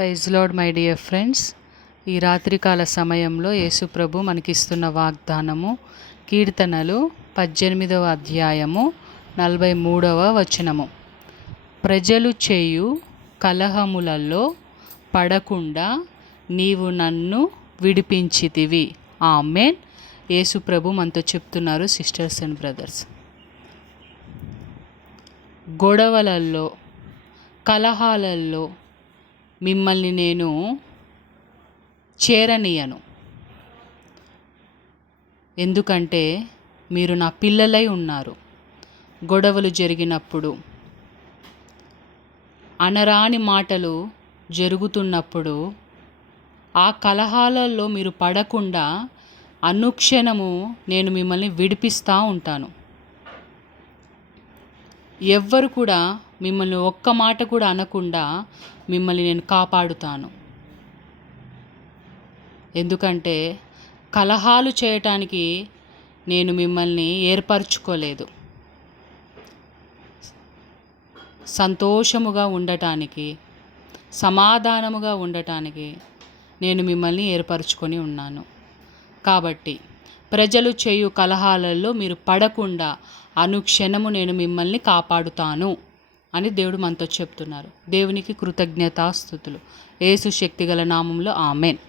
Praise Lord my dear friends. ఈ రాత్రికాల సమయంలో యేసుప్రభు మనకిస్తున్న వాగ్దానము కీర్తనలు 18వ అధ్యాయము 43వ వచనము. ప్రజలు చేయు కలహములలో పడకుండా నీవు నన్ను విడిపించితివి. ఆమేన్. యేసుప్రభు మనతో చెప్తున్నారు సిస్టర్స్ అండ్ బ్రదర్స్. గొడవలలో కలహాలలో మిమ్మల్ని నేను చేరనీయను. ఎందుకంటే మీరు నా పిల్లలై ఉన్నారు. గొడవలు జరిగినప్పుడు, అనరాని మాటలు జరుగుతున్నప్పుడు, ఆ కలహాలలో మీరు పడకుండా అనుక్షణము నేను మిమ్మల్ని విడిపిస్తూ ఉంటాను. ఎవ్వరు కూడా మిమ్మల్ని ఒక్క మాట కూడా అనకుండా మిమ్మల్ని నేను కాపాడుతాను. ఎందుకంటే కలహాలు చేయటానికి నేను మిమ్మల్ని ఏర్పరచుకోలేదు. సంతోషముగా ఉండటానికి, సమాధానముగా ఉండటానికి నేను మిమ్మల్ని ఏర్పరచుకొని ఉన్నాను. కాబట్టి ప్రజలు చేయు కలహాలలో మీరు పడకుండా అనుక్షణము నేను మిమ్మల్ని కాపాడుతాను అని దేవుడు మనతో చెప్తున్నారు. దేవునికి కృతజ్ఞతాస్తుతులు. యేసు శక్తిగల నామంలో ఆమేన్.